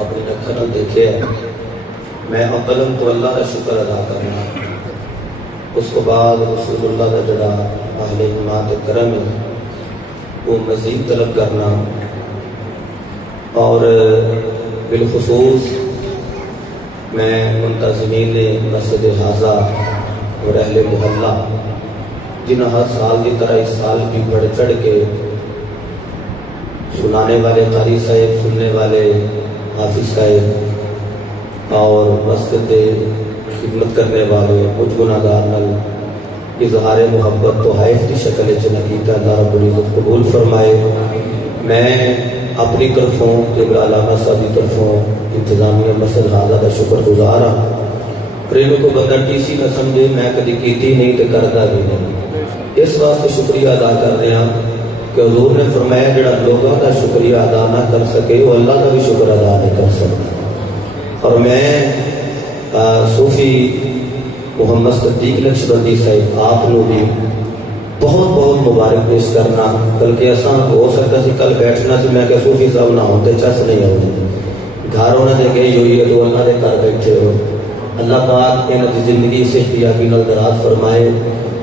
اپنی اکھاں دیکھے میں اولن تو اللہ کا شکر ادا کرنا، اس کو بعد رسول اللہ کا جڑا اہل ایمان کرم ہے وہ مزید طلب کرنا، اور بالخصوص میں منتظمین مسجد حاضہ اور اہل محلہ جنہیں ہر سال کی طرح اس سال بھی بڑھ چڑھ کے سنانے والے قاری صاحب، سننے والے حافظ صاحب اور مسجد خدمت کرنے والے کچھ گناہگار نال اظہار محبت تو حیف کی شکل چنگیتا اللہ رب العزت قبول فرمائے۔ میں اپنی طرفوں قبلہ علامہ صاحب کی طرفوں انتظامیہ مسجد حاضہ کا شکر گزار ہوں۔ پریم کو بندہ ٹی سی نہ سمجھے میں کدی کیتی نہیں تو کرتا بھی نہیں، اس واسطے شکریہ ادا کر رہے ہیں کہ حضور نے فرمایا جڑا لوگوں کا شکریہ ادا نہ کر سکے وہ اللہ کا بھی شکر ادا نہیں کر سکتا۔ اور میں صوفی محمد صدیق نقشبندی صاحب آپ کو بھی بہت بہت مبارک پیش کرنا، بلکہ ایسا ہو سکتا سی کل بیٹھنا سی میں کہ صوفی صاحب نہ ہوتے چس نہیں ہوتے، گھر انہوں نے گئی ہوئی ہے تو اللہ نے گھر بیٹھے ہو۔ اللہ پاک انہوں کی زندگی صحتیابی نال دراز فرمائے،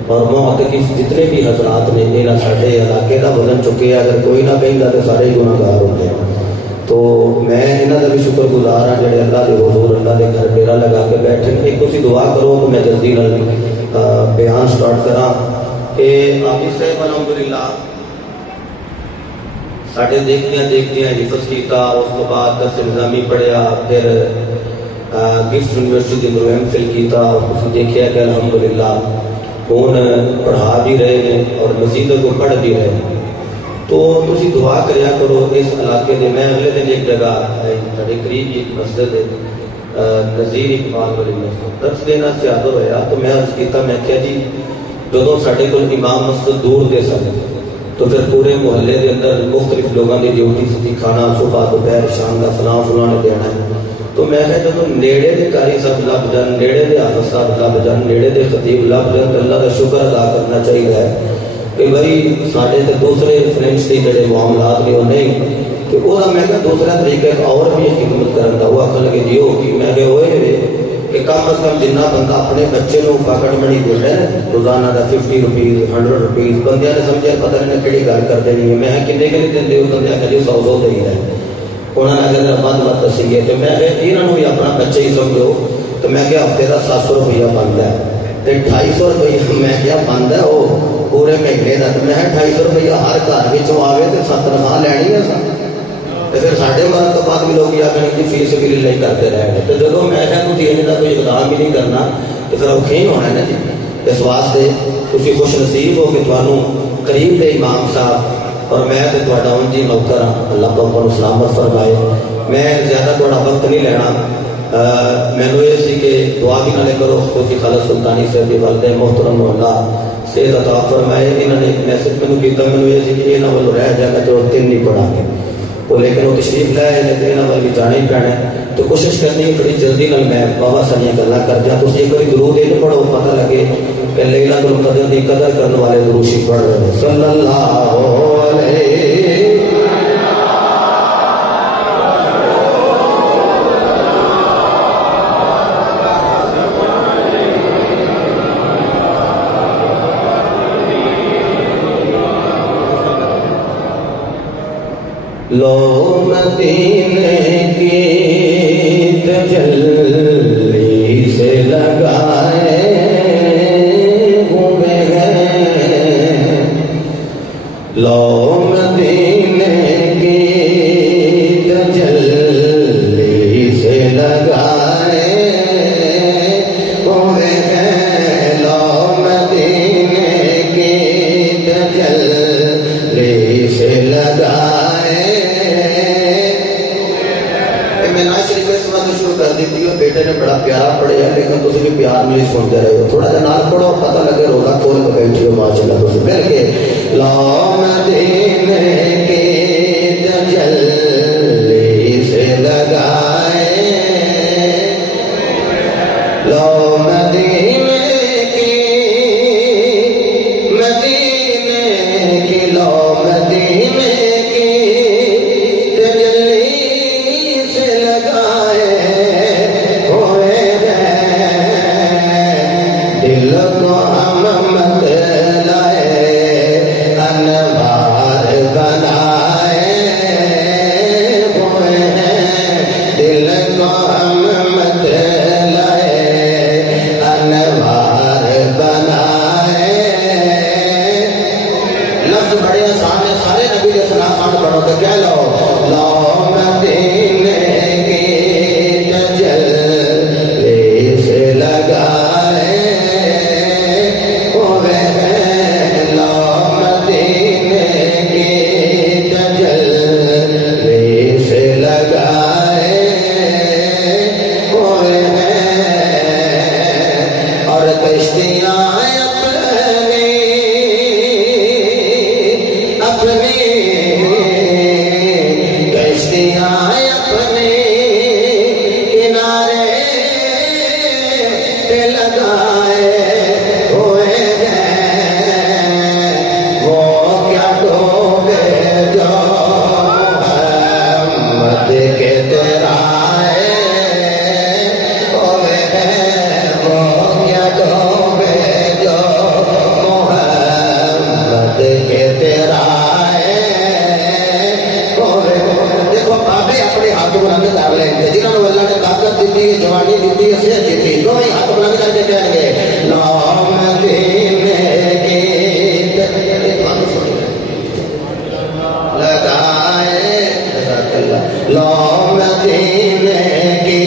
اور معتکف جتنے بھی حضرات نے انہاں ساڈے علاقے کا وزن چکے، اگر کوئی نہ کہندا تو سارے گناہگار ہوتے ہیں۔ تو میں انہاں کا بھی شکر گزار ہاں جڑے اللہ کے حضور اللہ کے گھر ڈیرا لگا کے بیٹھے۔ ایک تسی دعا کرو تو میں جلدی نال بیان سٹارٹ کراں کہ حافظ صاحب الحمدللہ ساڈے دیکھدیاں حفظ کیتا، اس کو بعد درس نظامی پڑھیا، پھر گفٹ یونیورسٹی کے ایم فل کیتا، اور تسی دیکھیا کہ الحمدللہ ہون پڑھا بھی رہے ہیں اور مزید کو پڑھ بھی رہے ہیں۔ تو تسی دعا کریا کرو اس علاقے دے۔ میں اگلے دن ایک جگہ ساڈے قریب ایک مسجد ہے نذیر اقبال والی مسجد، درس دینا سے حاضر ہویا تو میں عرض کیتا، میں کہا جی جدوں ساڈے کول امام مسجد دور دے سن تو پھر پورے محلے دے اندر مختلف لوگاں دی ڈیوٹی سی، کھانا صبح دوپہر شام کا فلاں نے دینا ہے۔ تو میں کہا جب نیڑے دے قاری صاحب لب جان، نیڑے دے حافظ صاحب لب جان، نیڑے دے خطیب لب جان، اللہ کا شکر ادا کرنا چاہیے کہ بھائی سارے تے دوسرے فرینچ کے جڑے معاملات نے وہ نہیں کہ وہ میں کہا دوسرا طریقہ ایک اور بھی خدمت کرن دا، وہ آخر لگے جی ہوگی، میں کہ ہوئے کہ کم از کم جنہ بندہ اپنے بچے کو پاکٹ منی دے رہا ہے روزانہ کا 50 روپیز 100 روپیز، بندے نے سمجھا پتہ نہیں کہڑی گل کر دینی ہے، میں کنے کے دن دے بندے کہ 100 دے رہے ہیں، انہوں نے اگر بند بات دسی ہے تو میں کہ انہوں بھی اپنا بچے ہی سمجھو۔ تو میں کہ ہفتے کا 700 روپیہ بنتا ہے، تو 250 روپیہ میں کیا بنتا ہے وہ پورے مہینے کا، تو میں 250 روپیہ ہر گھر آئے تو 7 تنخواہ لینی ہے سر، تو پھر ساڑھے مرن تو بعد بھی لوگ آ کہ فی سبیل اللہ کرتے رہے۔ تو جب میں کچھ ان کا کوئی اقدام بھی نہیں کرنا تو پھر اوکھے ہی ہونا ہے نا جی۔ اس واسطے تھی خوش نصیب ہو کہ تمہوں قریب دے امام صاحب اور میں تو جی نوکر ہاں، اللہ پاک کو سلامت فرمائے۔ میں زیادہ تھوڑا وقت نہیں لینا، مینو یہ سی کہ دعا بھی نہ لے کرو کیونکہ خالد سلطانی صاحب کے والدین محترم اللہ صحت عطا فرمائے، انہوں نے ایک میسج مینو کیا، مینو یہ سی کہ یہاں والوں رہ جائے گا جو 3 نہیں پڑھا گے وہ، لیکن وہ تشریف لائے لیکن یہاں وال بھی جانا ہی پینا ہے، تو کوشش کرنی بڑی جلدی نال میں بہت ساری گلاں کر جا۔ تو ایک بار درود یہ پڑھو پتہ لگے کہ لیلۃ القدر کی قدر کرنے والے درود شریف پڑھ رہے ہیں صلی اللہ علیہ لو مدینے کی تجلی سے لگائے ہوئے ہیں، لو مدینے کی تجلی سے لگائے ہوئے ہیں، لو مدینے کی تجلی سے لگائے۔ شروع کر دیتی ہے، بیٹے نے بڑا پیارا پڑھیا لیکن تسی بھی پیار نہیں سنتے رہے ہو، تھوڑا جا نال پڑھو پتہ لگے روزہ کھول کے بیٹھی ہو ماشاءاللہ تسی مل کے لو مدینے کی تجلی سے لگائے، لو مدینے کی لو مدینے کی تجلی سے لگائے۔ کے تیرا ہے وہ کیا ڈوبے جو محمد کے تیرا ہے دیکھو بابے اپنے ہاتھ بلند کر لیں گے جنہوں نے اللہ نے طاقت دیتی جوانی دیتی صحت دیتی دونوں ہی ہاتھ بلند کر کے کہیں گے لو مدینے کی لو مدینے کی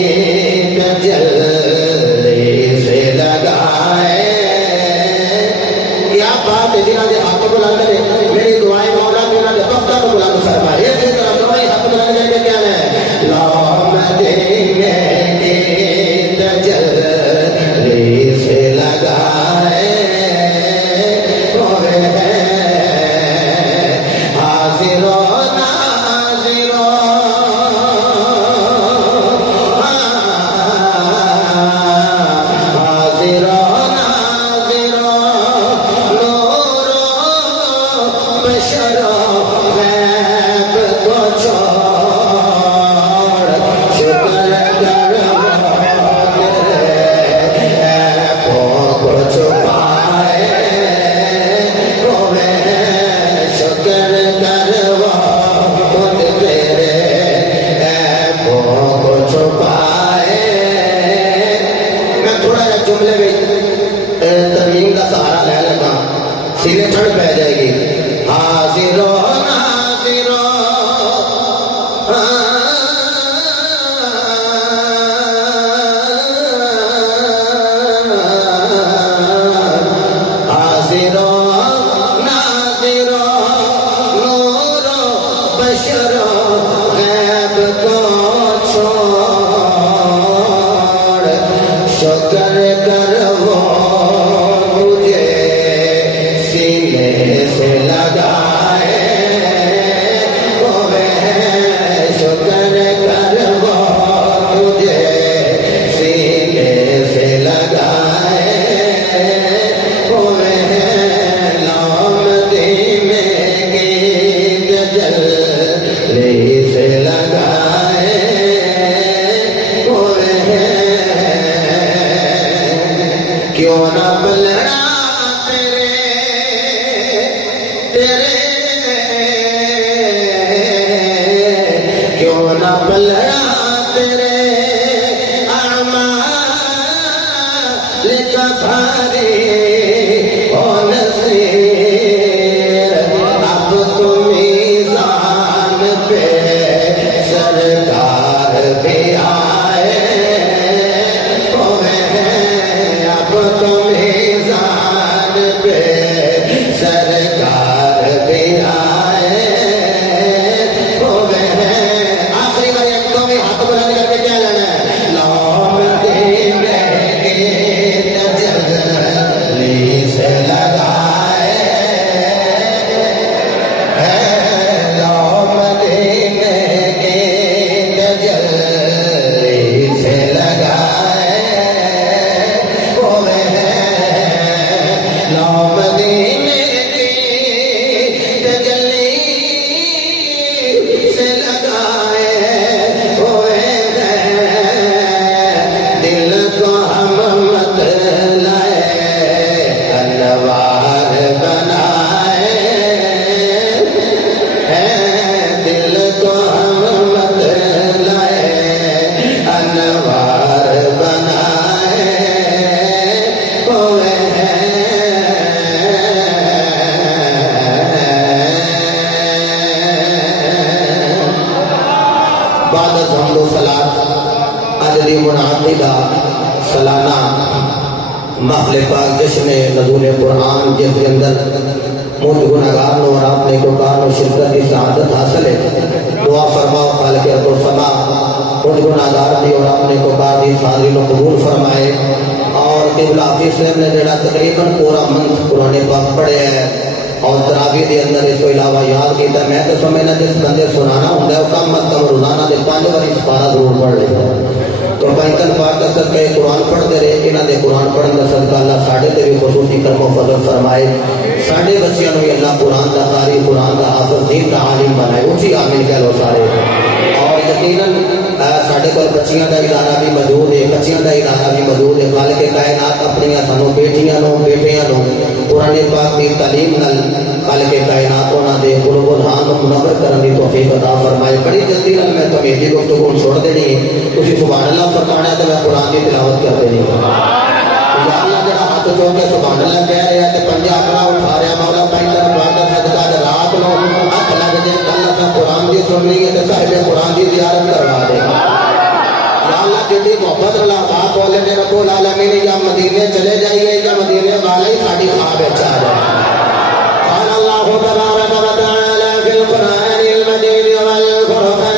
تجلی سے لگائے کیا بات ہے جنہوں نے ہاتھ بلند کرے میری دعائیں مولا جنہوں نے دفتر کو بلند فرمائے اسی طرح دونوں ہی ہاتھ بلند کر کے کیا ہے لو مدینے کی تجلی سے لگائے محفل پاک جشن نزول قرآن جس کے اندر مجھ گناہگار اور آپ نے قرآن و شرکت کی سعادت حاصل ہے دعا فرماؤ خالق ارض و سما مجھ گناہگار دی اور آپ نے قرآن دی فاضل و قبول فرمائے اور قبلہ حافظ صاحب نے جڑا تقریباً پورا منتھ قرآن پاک پڑھے ہے اور تراویح دے اندر اس کو علاوہ یاد کیتا میں تو سمجھنا جس بندے سنانا ہوں ہے وہ کم از کم روزانہ دے 5 بار سپارہ ضرور پڑھ لیتا ہے تو بائکن پاک کا صدقہ قرآن پڑھتے رہے کہ نہ دے قرآن پڑھن کا صدقہ اللہ ساڑھے تے بھی خصوصی کرم و فضل فرمائے ساڑھے بچیاں نوی اللہ قرآن دا قاری قرآن دا حافظ دین دا عالم بنائے اونچی آمین کہہ لو سارے اور یقیناً ساڈے کول بچیاں دا ادارہ بھی موجود ہے، بچیاں دا ادارہ بھی موجود ہے۔ خالق کائنات اپنی سانو بیٹیاں نو بیٹیاں نو قرآن پاک دی تعلیم نال خالق کائنات انہاں دے قلوب و ذہان نو منور کرن دی توفیق عطا فرمائے۔ بڑی جلدی نال میں تو میری گفتگو چھوڑ دینی ہے، تسی سبحان اللہ فرمانا ہے تو میں قرآن دی تلاوت کر دینی ہے۔ یا اللہ جڑا ہاتھ چوک کے سبحان اللہ کہہ رہا ہے تے پنجا اپنا اٹھا رہا مولا پائی طرف بات صدقہ رات نو اکھ لگ جائے اللہ کا قرآن دی سننی ہے تے صاحب قرآن دی زیارت کروا دے۔ یا اللہ جدی محبت اللہ پاک بولے نے رب العالمین یا مدینے چلے جائیے یا مدینے والا ہی ساڈی خواب اچ آ جائے۔ قال اللہ تبارک و تعالی فی القرآن المجید والفرقان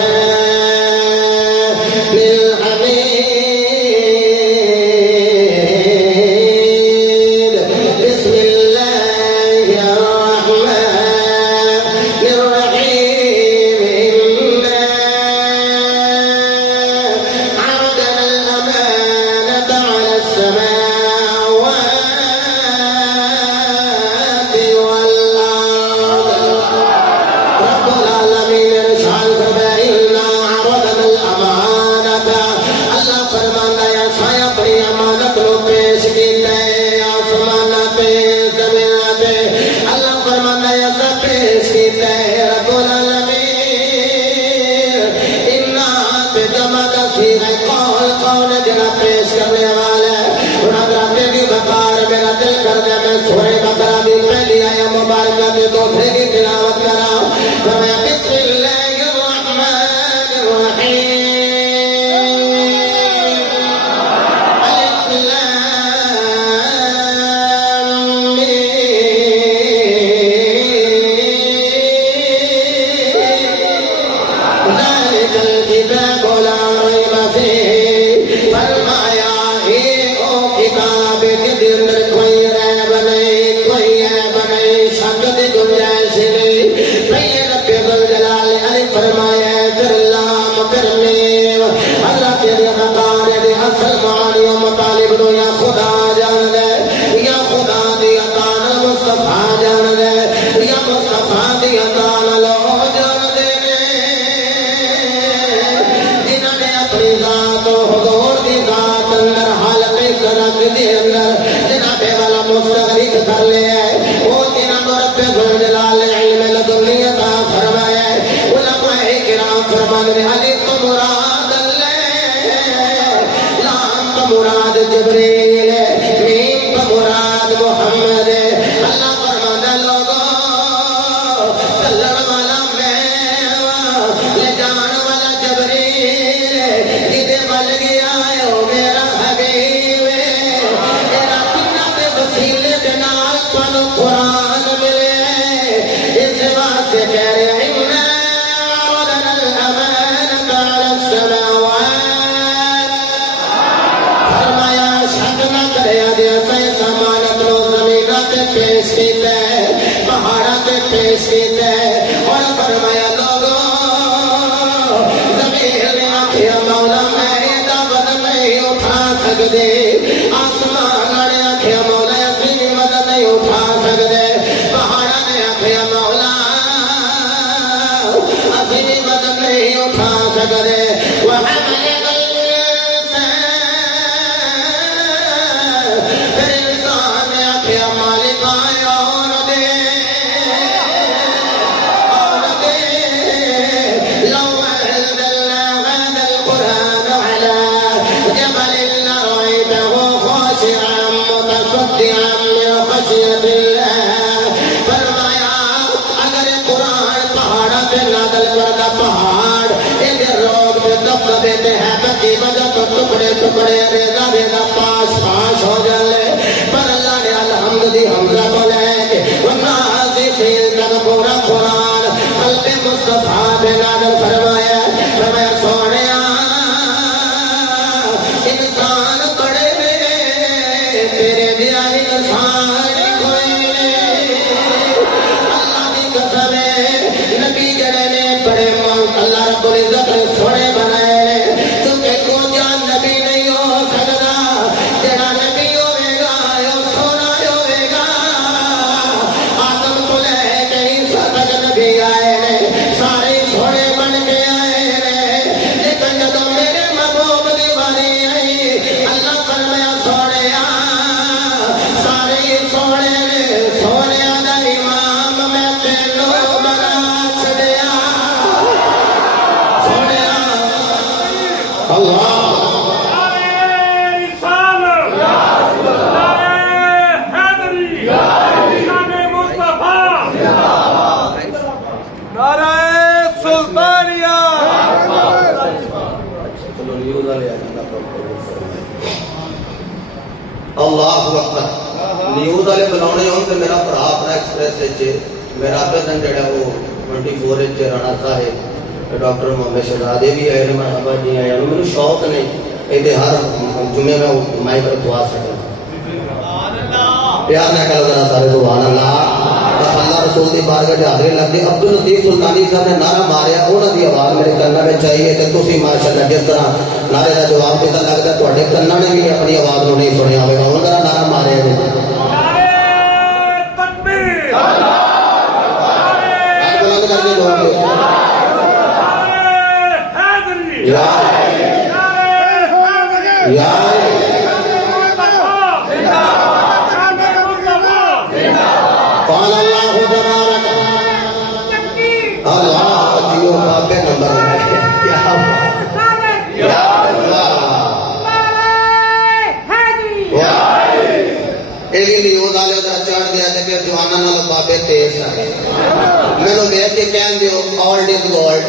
اللہ رب العزت نے سونے بنائے تو کہ کو جان نبی نہیں ہو سکتا اللہ اللہ اکبر نیوز والے بلانے ہوں تو میرا بھرا اپنا ایکسپریس میرا کزن جڑا وہ 24 رانا صاحب ڈاکٹر محمد شہزاد بھی آئے مرحبا جی آئے میرے شوق نہیں یہ ہر جمعے میں مائک رکھوا سکتا پیار نہ کرو ذرا سارے سبحان اللہ بس اللہ رسول دی بارگاہ وچ حاضری لگ گئی عبد اللطیف سلطانی صاحب نے نعرہ ماریا انہاں دی آواز میرے کاناں وچ چاہیے تے تسی ماشاءاللہ جس طرح نعرے دا جواب دیتا لگدا تواڈے کاناں نے بھی اپنی آواز نوں نہیں سنیا ہوگا ہن ذرا نعرہ ماریا جی تکبیر اللہ بلند کر کے لوگ یا یا قال اللہ تبارک اللہ جیو بابے نمبر ہے یا اللہ ایلی لیو دالے ادھر چڑھ دیا تھے کہ جوانا نال بابے تیز ہے میں لوگ دیکھ کے کہن دیو all is gold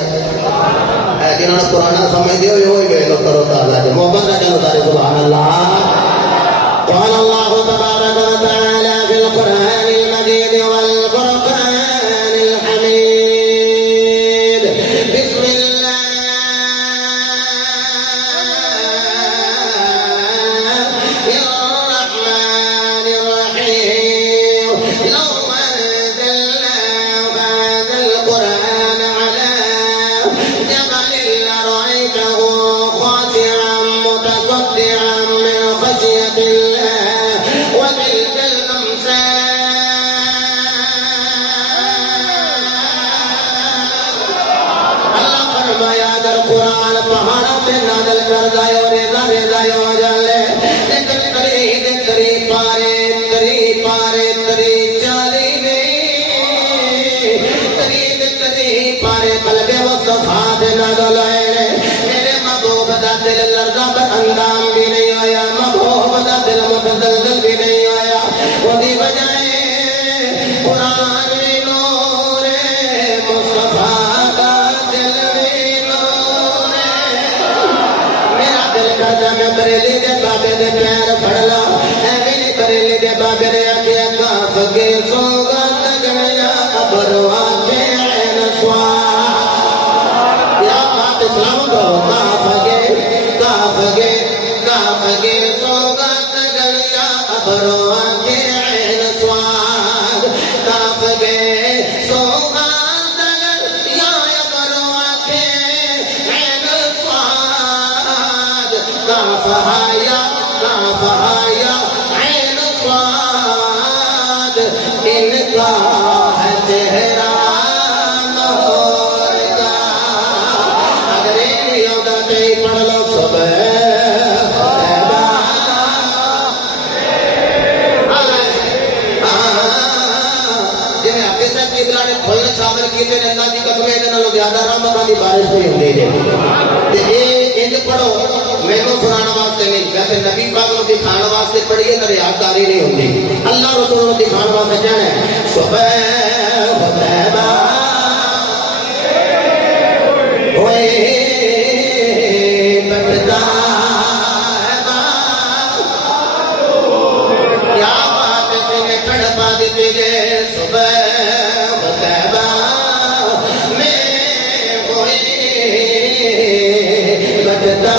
ہے کہ انہوں نے پرانا سمجھ دیو یہ ہوئی گئے لوگ کرو تعالیٰ جو محبت نہ کہنو تارے سبحان اللہ قال اللہ تبارک و تعالی فی القرآن المجید والقرآن الحمید بسم اللہ الرحمن الرحیم لو انزلنا هذا القرآن على جبل لرأيته خاشعا متصدعا من خشية الله وتلك الأمثال اللہ فرمایا در قرآن پہاڑا پہ نازل کر دائے اور ریزہ ریزہ ہو جالے لیکن قریب قریب پارے قریب پارے قریب چالی نہیں قریب قریب پارے قلب مصطفیٰ دے نازل آئے میرے محبوب دا دل لرزہ پر اندام بھی نہیں آیا محبوب دا دل متزلزل بھی نہیں آیا وہ دی بجائے قرآن بھی نور مصطفیٰ کا دل بھی نور میرا دل کرتا میں بریلی دے بابے دے پیر پڑ لا اے میری بریلی دے بابے دے اکیا کاف کے سوگا تگنیا ابروا کے عین سواد یا بات اسلام کرو کاف گے سوگا تگنیا ابروا کے عین سواد کاف گے سوگا تگنیا ابروا کے عین سواد کاف آیا عین سواد ان کا ہے چہرہ مہور کا اگر ایک یوگا کئی پڑھ لو صبح جنہیں حافظہ کی بلا نے کھولنے شامل کی تھے اللہ جی قسم ہے انہوں نے زیادہ رحمتہ دی بارش نہیں ہوندی ہے یہ انج پڑھو میں کو سنانا واسطے نہیں ویسے نبی پاک کو دکھانا واسطے پڑھیے تو ریاکاری نہیں ہوندی اللہ رسول کو دکھانا واسطے کہنا ہے صبح طیبہ ہوئے بٹتا کیا بات سے میں کھڑپا دیتے گئے صبح طیبہ میں ہوئے بٹتا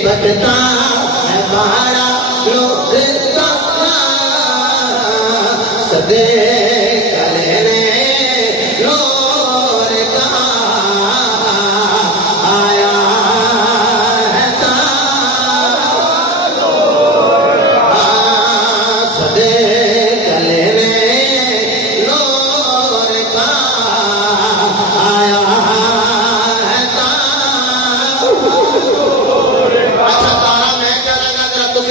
بٹتا ہے پہاڑا لوٹتا سدے کلینے نور کا آیا ہے سدے کلینے نور کا آیا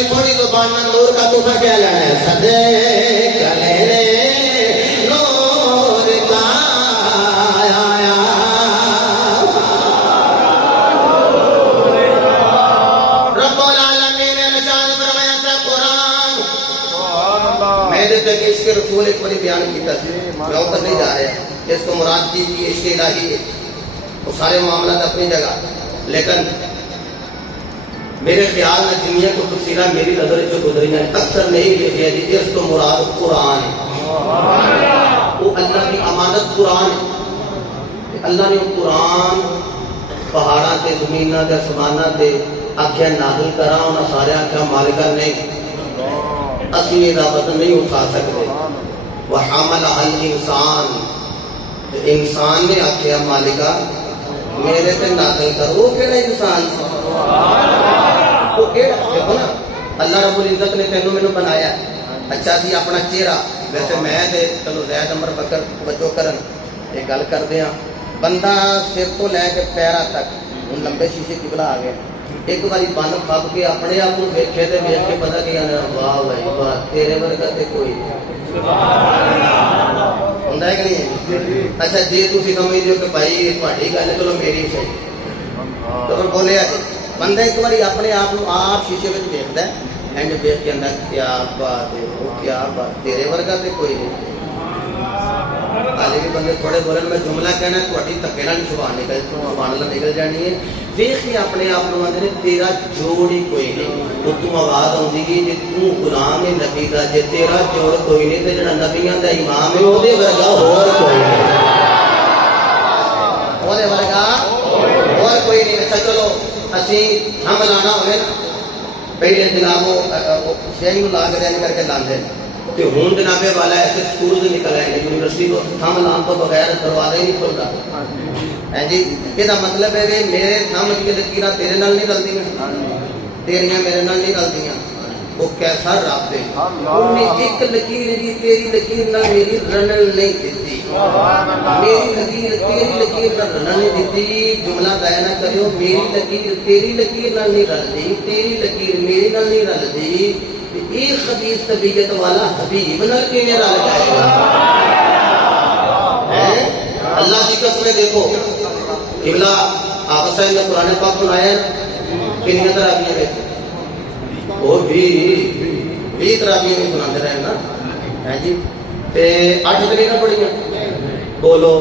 تھوڑی زبان میں نور کا دوسرا کیا لینا ہے سدے کلے نور کا آیا رب العالمین نے ارشاد فرمایا تھا قرآن میرے تک اس کے رسول ایک بڑی بیان کیتا سی میں اوپر نہیں جا رہا اس کو مراد کی عشق الہی ہے وہ سارے معاملات اپنی جگہ لیکن میرے خیال میں دنیا کو تفسیرہ میری نظر جو گزری ہیں اکثر نہیں لکھے جی اس کو مراد قرآن ہے وہ اللہ کی امانت قرآن ہے اللہ نے وہ قرآن پہاڑاں تے زمیناں تے آسماناں تے آکھیا نازل کرا انہاں سارے آکھیا مالکہ نہیں اسی یہ وزن نہیں اٹھا سکتے وحملها الانسان انسان نے آکھیا مالکہ میرے تے نازل کرو وہ کیڑا انسان وہ کیڑا دیکھو نا اللہ رب العزت نے تینوں مینوں بنایا اچھا سی اپنا چہرہ ویسے میں تے چلو زید عمر بکر بچو کرن یہ گل کردے ہاں بندہ سر تو لے کے پیرا تک ہن لمبے شیشے قبلہ آ گئے ایک باری بن کھپ کے اپنے آپ کو ویکھے تے ویکھ کے پتہ کہ واہ بھائی واہ تیرے ورگا تے کوئی ہوندا ہے کہ نہیں اچھا جی تسی سمجھدے ہو کہ بھائی تہاڈی گل چلو میری صحیح تو بولیا جی بندہ ایک باری اپنے آپ کو آپ شیشے وچ دیکھدا ہے اینڈ دیکھ کے اندر کیا بات ہے وہ کیا بات تیرے ورگا تے کوئی نہیں حالے بھی بندے تھوڑے بولن میں جملہ کہنا تہاڈی دھکے نال سبحان اللہ نکل جانی ہے دیکھ کے اپنے آپ کو آندے نے تیرا جوڑ ہی کوئی نہیں وہ تو آواز آندی ہے جے تو غلام ہے نبی دا جے تیرا جوڑ کوئی نہیں تے جڑا نبیاں دا امام ہے اودے ورگا ہور کوئی نہیں اودے ورگا ہور کوئی نہیں اچھا چلو اسی ہم لانا ہوئے نا پہلے جناب شہری لا کے دین کر کے لاندے تے ہن جناب والا ایسے سکول سے نکل آئے یونیورسٹی کو تھم لان تو بغیر دروازہ ہی نہیں کھلدا ہے جی یہ مطلب ہے کہ میرے تھم کی لکیراں تیرے نال نہیں رلدیاں تیریاں میرے نال نہیں رلدیاں وہ کیسا رب ہے انہوں نے ایک لکیر بھی تیری لکیر نال میری رنل نہیں دیتی میری لکیر تیری لکیر نال رنل نہیں دیتی جملہ ضائع نہ کریو میری لکیر تیری لکیر نال نہیں رلدی تیری لکیر میری نال نہیں رلدی ایک خبیث طبیعت والا حبیب نال کیویں رل جائے گا اللہ کی قسم دیکھو قبلہ آپ صاحب نے قرآن پاک سنایا کنیاں تراویحاں وچ وہ بھی تراویحاں بھی سناتے رہے نا ہے جی تے 8 تقریراں پڑھیاں بولو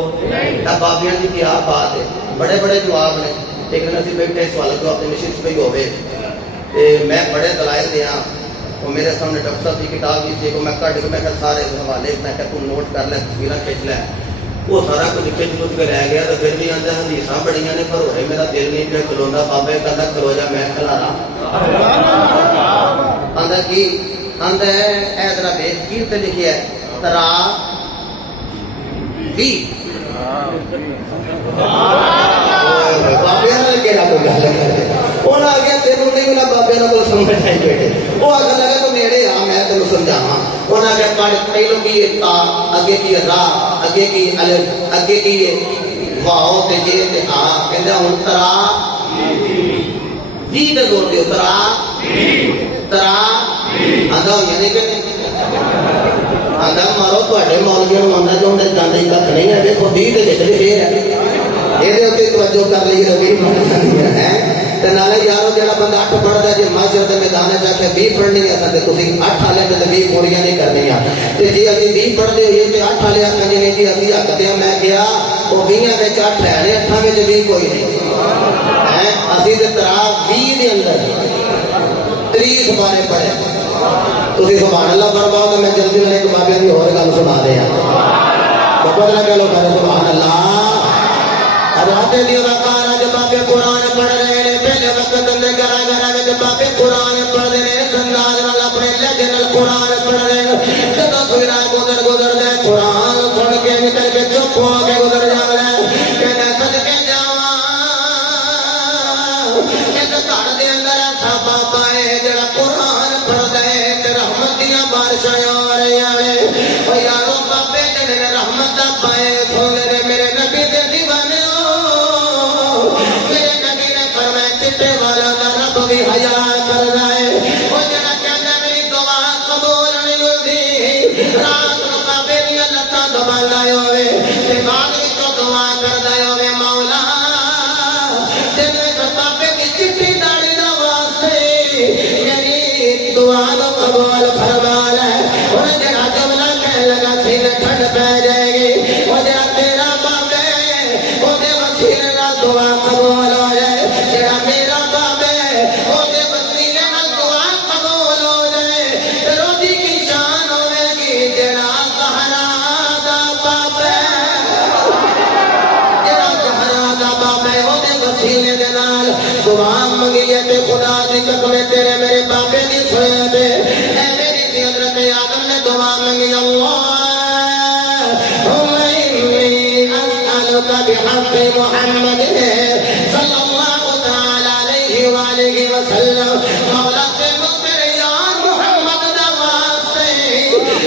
بابیاں کی کیا بات ہے بڑے بڑے جواب نے ایک دن اسی بیٹھے سوال جواب دی مشین پہ ہوے تے میں بڑے دلائل دیاں وہ میرے سامنے ڈاکٹر صاحب کی کتاب بھی تھی میں کٹ کے میں سارے حوالے میں کہ تو نوٹ کر لے تصویراں کھینچ لے وہ سارا کچھ کھینچ کچھ کے رہ گیا تو پھر بھی آتا حدیثاں بڑیاں نے پر ہوئے میرا دل نہیں پہ کھلوندا بابا کہتا کھلو جا میں کھلارا آندا کی آندا ہے اے ذرا بیت کی تے لکھیا ہے ترا بھی بابے نال کیڑا کوئی گل کرے انہاں آ گیا تینوں نہیں انہاں بابے نال کوئی سمجھ نہیں بیٹھے وہ آ لگا تو نیڑے آ میں تینوں سمجھاواں انہاں کے پڑھ پہلو کی تا اگے کی را اگے کی الف اگے کی واو تے یہ تے آ کہندا ہن ترا جی تے زور دیو ترا آندا یعنی کہ آندا مارو تواڈے مولویوں نوں آندا جو جاندے کھ نہیں ہے دیکھو دی تے وچ لکھے ہے یہ توجہ کر لی روی ہے نالے یارو جڑا بندہ 8 پڑھتا جی معاشر کے میدان جا کے 20 پڑھنی ہے تو تھی 8 والے تو 20 پوریاں نہیں کرنی جی ابھی 20 پڑھتے ہوئے تو 8 والے آخری نے جی ابھی آختے ہیں میں کیا وہ 20 8 ہے 8 میں 20 کوئی نہیں ہے ابھی تو ترا 20 کے اندر 30 بارے پڑھے تھی سبحان اللہ فرماؤ تو میں جلدی میں ایک بابے کی اور گل سنا دیا پتہ چلو سبحان اللہ راتے دی وقار جب بابے قرآن پڑھ رہے ہیں پہلے وقت اندر گھر جب بابے قرآن پڑھ رہے ہیں انداز نال اپنے لہجے نال قرآن پڑھ رہے ہیں جب کوئی راہ گزر دے قرآن سن کے نکل کے چپ ہو کے گزر جاوے کہنا صدقے جاواں ایک گھر دے اندر ایسا بابا ہے جڑا قرآن پڑھ دے تے رحمت دیاں بارشاں آ رہیاں نے او یارو بابے جڑے رحمت دا پائے سونے نے میرے نبی دے دیوانے والا رب بھی حیا کر رہا ہے وہ جڑا کہندا میری دعا قبول نہیں رات نو بابے دیا لتاں دباندا ہوئے تے بعد وچوں دعا کردا ہوئے مولا دل وچ بابے دی چٹی داڑھی دا واسطے میری دعا نو قبول فرما لے ہن جڑا جملہ کہن لگا سی نے ٹھنڈ پہ جائے گی او جڑا تیرا بابے او دے وسیلے نال دعا قبول ہو جائے جڑا میرا بابے او دے وسیلے نال دعا قبول ہو جائے تے روزی کی شان ہوے گی جڑا زہرا دا بابے جڑا زہرا دا بابے او دے وسیلے دے نال دعا منگی تے خدا دی قسم تیرے میرے بابے دی سن دے اے میری حضرت آدم نے دعا منگی بحق محمد صلی اللہ تعالی علیہ وآلہ وسلم مولا سے میرے یار محمد دا واسطے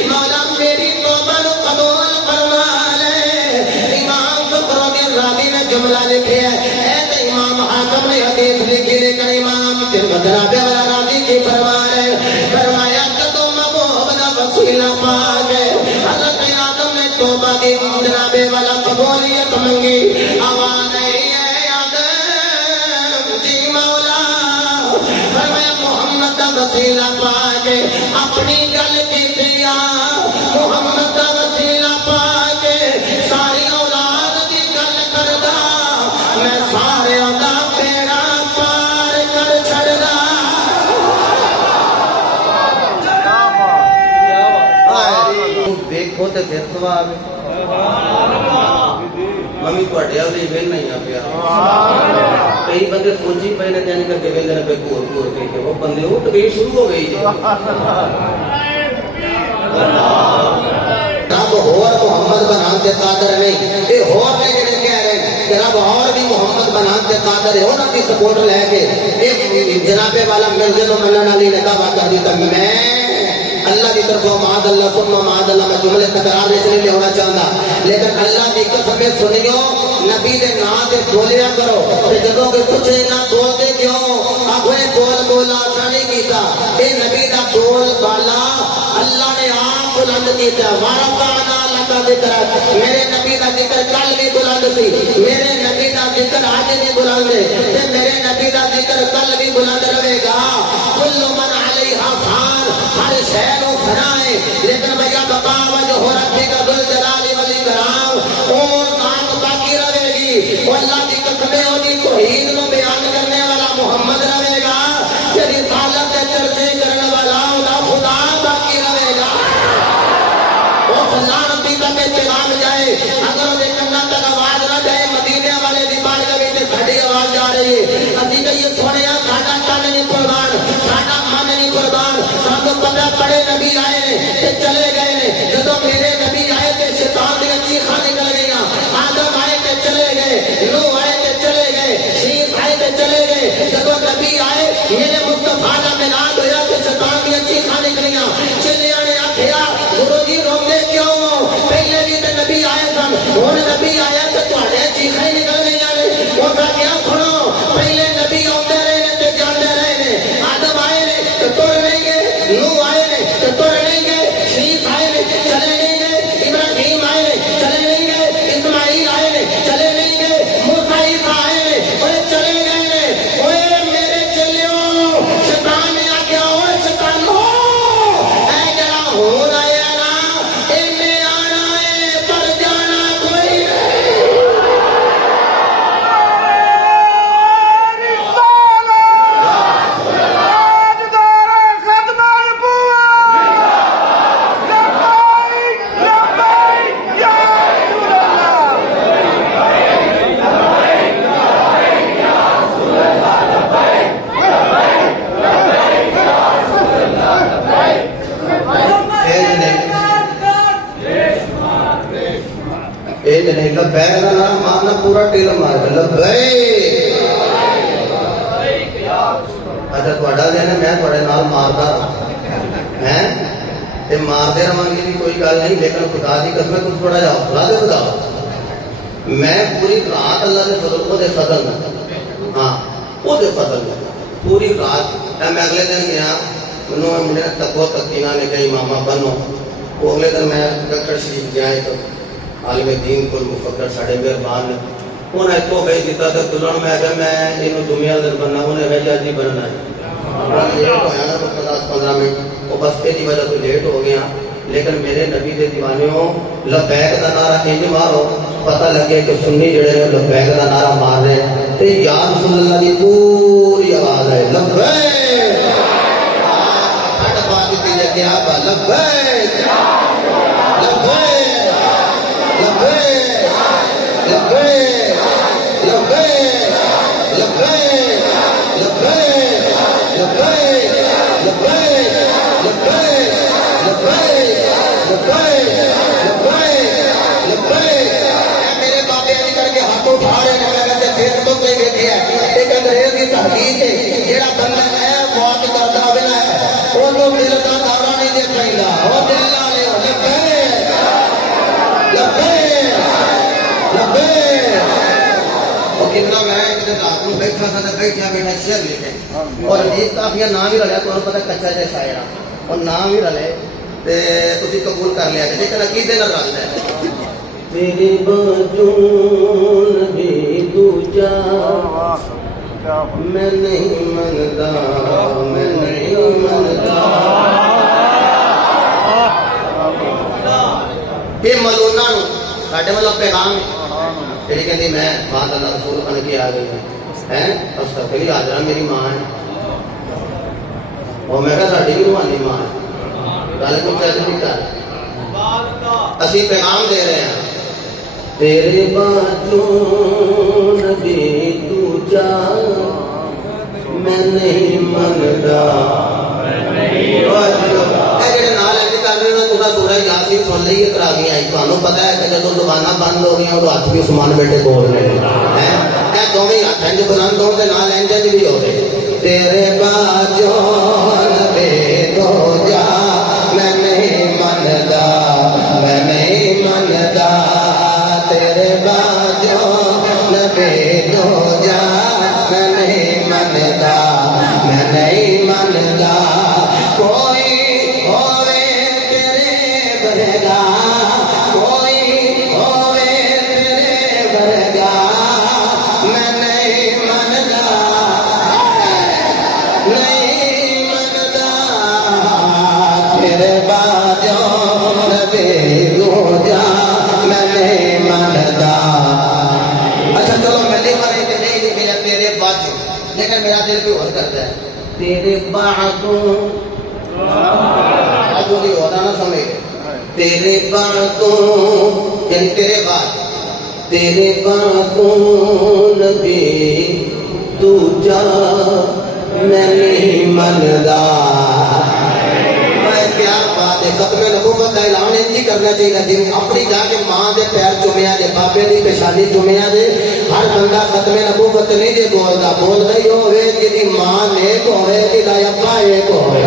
مولا میری توبہ قبول فرما لے امام فخر راوی نے جملہ لکھے ہے اے امام حاکم نے حدیث لکھی لیکن امام ترمذی والا راوی کی فرمایا جدوں محبوب دا وسیلہ پا گئے حضرت آدم نے توبہ کی جناب والا قبولیت منگی آواز ہے آدم جی مولا فرمایا محمد دا وسیلہ پا کے اپنی گل کی دیا محمد دا وسیلہ پا کے ساری اولاد دی گل کردا میں سارے دا پیرا پار کر چھڑدا دیکھو تے پھر سوال ممی تواڈے والی وین نہیں آ پیا کئی بندے سوچی پے نے جان کر کے ویندے نے پے گور کے وہ بندے اٹھ گئی شروع ہو گئی جی رب اور محمد بنان تے قادر نہیں اے اور نے جڑے کہہ رہے ہیں کہ رب اور بھی محمد بنان تے قادر ہے انہاں دی سپورٹ لے کے اے جناب والا مرزا نو منن والی نے دعویٰ کر دیتا میں اللہ کی طرف معاذ اللہ ثم معاذ اللہ میں جملے تکرار نہیں لے ہونا چاہتا لیکن اللہ کی قسم سنیو نبی دے نام تے بولیا کرو تے جدوں کہ پوچھے نہ بول دے کیوں اگے بول بولا نہیں کیتا اے نبی دا بول بالا اللہ نے آپ بلند کیتا ورفعنا لک ذکرک میرے نبی دا ذکر کل بھی بلند سی میرے نبی دا ذکر آج بھی بلند ہے تے میرے نبی دا ذکر کل بھی بلند رہے گا کل من علیہا فان ہر شے نو بنائے لیکن بھیا بقا وجہ ربی کا ذل جلال والاکرام اور ذات باقی رہے گی وہ اللہ کی قسم ہے اور توحید نو بیان کرنے والا محمد رہے گا کہ رسالت کے چرچے کرنے والا خدا باقی رہے گا وہ اللہ نبی تک پیغام جائے اگر وہ کرنا تک آواز نہ جائے مدینے والے دی بارگاہ وچ ساڈی آواز جا رہی ہے اسی کہیے سونیا ساڈا تن نہیں قربان ساڈا من نہیں قربان سانو پتہ پڑے نبی آئے نے چلے گئے نے جدوں میرے نبی آئے تے شیطان دی چیخاں نکل گئیاں آدم آئے تے چلے گئے نوح آئے تے چلے گئے شیخ آئے تے چلے گئے جدوں نبی آئے میرے مصطفیٰ دا میلاد ہویا تے شیطان دی چیخاں نکلیاں چلیاں نے آکھیا گرو جی روندے کیوں پہلے بھی تے نبی آئے سن ہن نبی آیا تے تواڈے چیخاں نکل گئیاں نے او کہیا سنو پہلے نبی اوندے رہے نے تے جاندے رہے نے آدم آئے نے تے تر نہیں گئے نوح آئے نے تے تر نہیں گئے شیخ آئے نے چلے نہیں گئے ابراہیم آئے نے چلے نہیں گئے اسماعیل آئے نے چلے نہیں گئے موسیٰ عیسیٰ آئے نے اوے چلے گئے نے اوے میرے چلیو شیطان نے آکھیا اوے شیطان ہو اے جڑا ہو رہا ہے نا اینے آنا ہے پر جانا کوئی نہیں لبیک کا نام مارنا پورا ٹیل مار لبیک اچھا تھوڑا دینا میں تھوڑے نال ماردا ہیں تے ماردے رہاں گی کوئی گل نہیں لیکن خدا دی قسم ہے تم تھوڑا جا حوصلہ دے خدا میں پوری رات اللہ دے فضل کو دے فضل ہاں وہ دے فضل پوری رات میں اگلے دن گیا انہوں نے مجھے تکو تکینہ نے کہی ماما بنو وہ اگلے دن میں ڈاکٹر شریف جائے تو عالم دین کو مفکر ساڑھے مہربان نے انہیں ایک توحفہ دیتا تھا دلہن میں آگیا میں انہوں دنیا در بننا انہیں وجہ جی بننا ہے لیٹ ہو گیا نا تو 10-15 منٹ وہ بس پہلی وجہ تو لیٹ ہو گیا لیکن میرے نبی دے دیوانیوں لبیک دا نعرہ انج مارو پتہ لگے کہ سنی جڑے ہیں لبیک دا نعرہ مار رہے ہیں تے یا رسول اللہ دی پوری آواز ہے لبیک ہٹ پاک دی لگے آبا لبیک لبیک لبیک لبیک لبیک لبیک لبیک لبیک لبیک لبیک میرے بابے علی کر کے ہاتھوں اٹھا رہے ہیں میں فیس بک پہ دیکھے ایک انگریز کی تحقیق ہے جہاں بندہ ہے موت کرتا بنا ہے وہ تو دل کا دورہ نہیں دے پائے وہ دل والے وہ کتنا میں رات کو بیٹھا تھا بیٹھا بیٹھا شعر لکھے اور حدیث کافی نام ہی رلیا تو پتا کچا جائے شاعرہ اور نام ہی رلے تھی قبول کر لیا لیکن عقیدے نہ رلتا ہے تیرے باجون بھی دوجا میں نہیں مندا میں نہیں مندا یہ ملونا ساڈے والا پیغام جی کہ میں بات اللہ رسول بن کے آ گئی ہے استغفر حاضرہ میری ماں ہے اور میں کہا ساڈی بھی روحانی ماں ہے گل کو چیز نہیں کر اسی پیغام دے رہے ہیں تیرے باجوں نبی تو جا میں نہیں مندا یاسین سن لی کرا گیا تمہیں پتا ہے کہ جب زبان بند ہو گئی اور ہاتھ بھی عثمان بیٹے بول رہے ہیں دونوں ہاتھ ہیں جو بلند ہو نہ لینجے بھی ہو گئے تیرے باجون بے دو جا میں نہیں مندا میں نہیں مندا تیرے باجون بے دو جا میں نہیں مندا میں نہیں مندا کوئی میرا دل بھی اور کرتا ہے تیرے بعدوں آگوں کی ہوتا نہ سمجھے تیرے بعدوں یعنی تیرے بعدوں نبی تو جا میں نہیں مندا کیا بات ہے ختم نبوت کا اعلان انجی کرنا چاہیے جن اپنی جا کے ماں دے پیر چومیا دے بابے دی پیشانی چومیا دے ہر بندہ ختم نبوت نہیں دے بولتا بولتا ہی ہوئے کہ ماں نیک ہوئے کہ ابا ایک ہوئے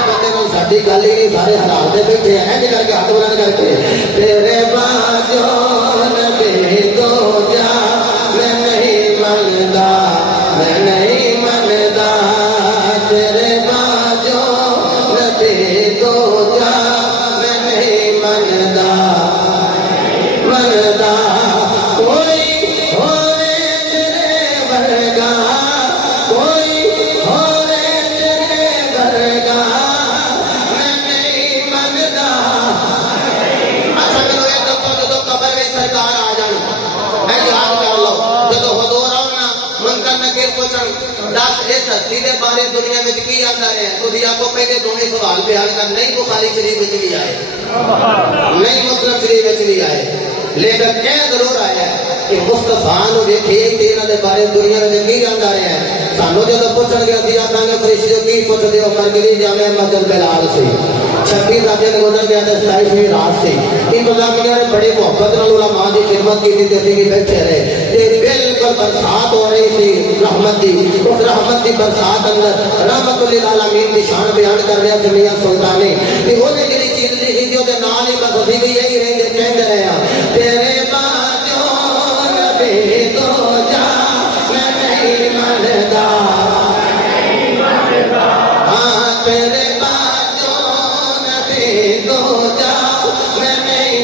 بندے کو ساڈی گل ہی نہیں سارے حالات دے بیٹھے ہیں کر کے ہاتھ بلند کر کے تیرے باجوں نبی تو جا میں نہیں مندا میں نہیں مندا تیرے بارے دنیا میں کی آتا رہے ہیں تو آپ کو پہلے دونوں سوال بیان کر نہیں بخاری شریف میں بھی آئے نہیں مسلم شریف میں بھی آئے لیکن یہ ضرور آیا ہے کہ مصطفیٰ نو دیکھیے کہ انہوں نے بارے دنیا میں کی آتا رہے ہیں سانو جب پوچھن گیا دیا تانگے فرشتے کی پوچھ دیو مرگری جامع مسجد بلال سے 26 دن گزر گیا 27ویں رات سے انتظامیہ نے بڑی محبت نال علماء کی خدمت کی تھی کہ بیٹھے رہے یہ بالکل برسات ہو رہی تھی رحمت دی اس رحمت دی برسات اندر رحمت للعالمین کی شان بیان کر رہا تھے میاں سلطانی کہ وہ نے جڑی چیز لکھی جو دے نال ہی بس بھی یہی رہندے کہندے رہے ہیں تیرے باجوں نبی تو جا میں نہیں مندا ہاں تیرے باجوں نبی تو جا میں نہیں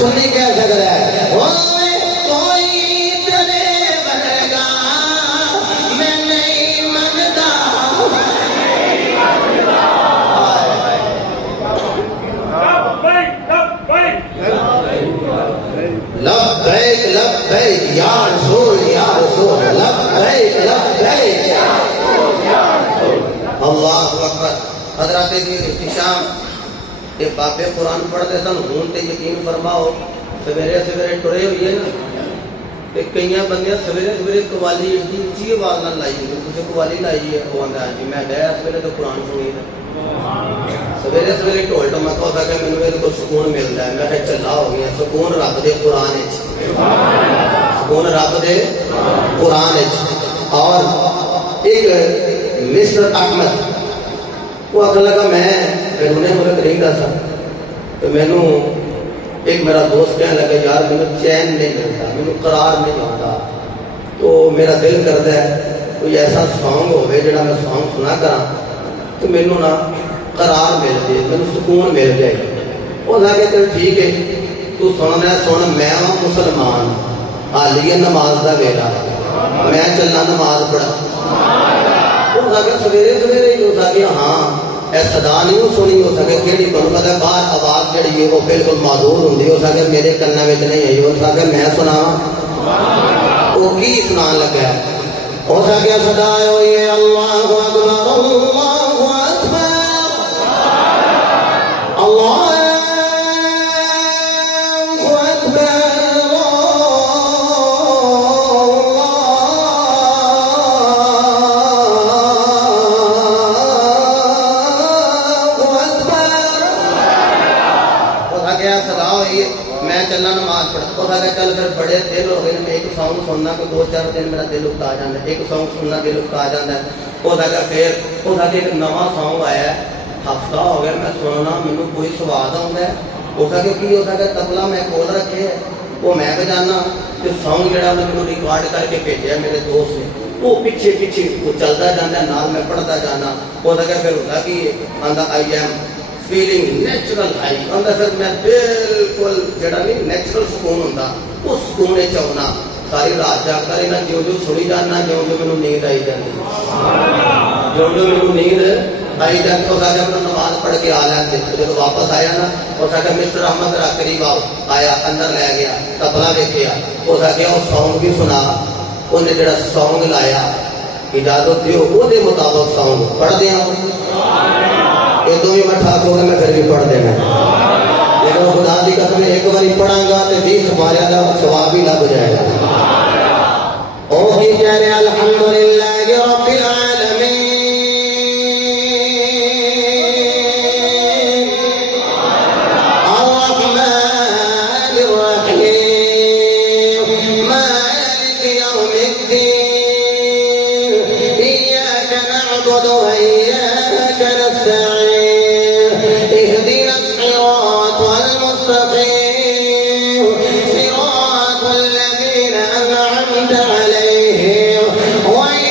سنی کیا جگہ ہے کوئی تیرے بنگا میں نہیں منگتا لبیک لبیک یا رسول لبیک لبیک اللہ اکبر. حضرات احتشام یہ بابے قرآن پڑھتے سن ہوں تے یقین فرماؤ سویرے سویرے ٹرے ہوئی ہے نا کئی بندے سویرے سویرے قوالی ایڈی اچھی آواز نہ لائی ہوئی کچھ قوالی لائی ہے وہ آتا ہے جی میں گیا سویرے تو قرآن سنی سویرے سویرے ٹول ٹمکا ہوتا کہ مجھے یہ سکون ملتا ہے میں کہ چلا ہو گیا سکون رب دے قرآن سکون رب دے قرآن. اور ایک مسٹر احمد وہ آخر لگا میں بیرون ملک رہتا سا تو مینو ایک میرا دوست کہنے لگا یار مجھے چین نہیں ملتا مجھے قرار نہیں آتا تو میرا دل کرتا ہے کوئی ایسا سانگ ہوئے جڑا میں سانگ سنا کرا تو مینو نا قرار مل جائے مینو سکون مل جائے. وہ لگے چل ٹھیک ہے تو سننا سن میں ہوں مسلمان حالی ہے نماز کا ویلا میں چلنا نماز پڑھا. سویرے سویرے ہی ہو سکے ہاں اے صدا نہیں سنی ہو سکے کہڑی تمہیں پتا باہر آواز جڑی ہے وہ بالکل معذور ہوں ہو سکے میرے کنا میں نہیں آئی ہو سکے میں سنا وہ کی سنان لگا ہو سکے صدا ہوئی ہے اللہ اکبر اللہ اکبر اللہ چل پھر بڑے دل ہو گئے ایک سانگ سننا کہ 2-4 دن میرا دل اکتا جاتا ہے ایک سانگ سننا دل اکتا جاتا ہے. وہ پھر وہ ایک نواں سانگ آیا ہے ہفتہ ہو گیا میں سننا مجھے کوئی سواد آتا ہے ہو سکے کی ہو سکے تبلا میں کول رکھے ہے وہ میں بجانا تو سانگ جہاں مجھے ریکارڈ کر کے بھیجا میرے دوست نے وہ پیچھے پیچھے وہ چلتا جانا نال میں پڑھتا جانا. ہو سکے پھر ہوتا کہ آتا I am feeling natural high آتا پھر میں بالکل جڑا نہیں نیچرل سکون ہوتا اس سکون چاہنا ساری رات جاگ کر جو جو سنی جانا جو جو میرے نیند آئی جاتی جو جو میرے نیند آئی جاتی ہو سکتا اپنا نماز پڑھ کے آ لیتے جب واپس آیا نا ہو سکتا مسٹر احمد را قریب آیا اندر لے گیا تبلا دیکھا ہو سکتا وہ سانگ بھی سنا انہیں جڑا سانگ لایا اجازت دیو وہ دے مطابق سانگ پڑھ دیا یہ دو ہی میں ٹھاک ہوگا میں پھر بھی پڑھ دینا لیکن خدا دی قسم ایک باری پڑھاں گا تو 20 ہمارے دا ثواب ہی لگ جائے گا. او کی کہہ رہے الحمدللہ رب العالمین الرحمن الرحیم مالک یوم الدین ایاک نعبد و ایاک نستعین صراط الذين أنعمت عليهم غير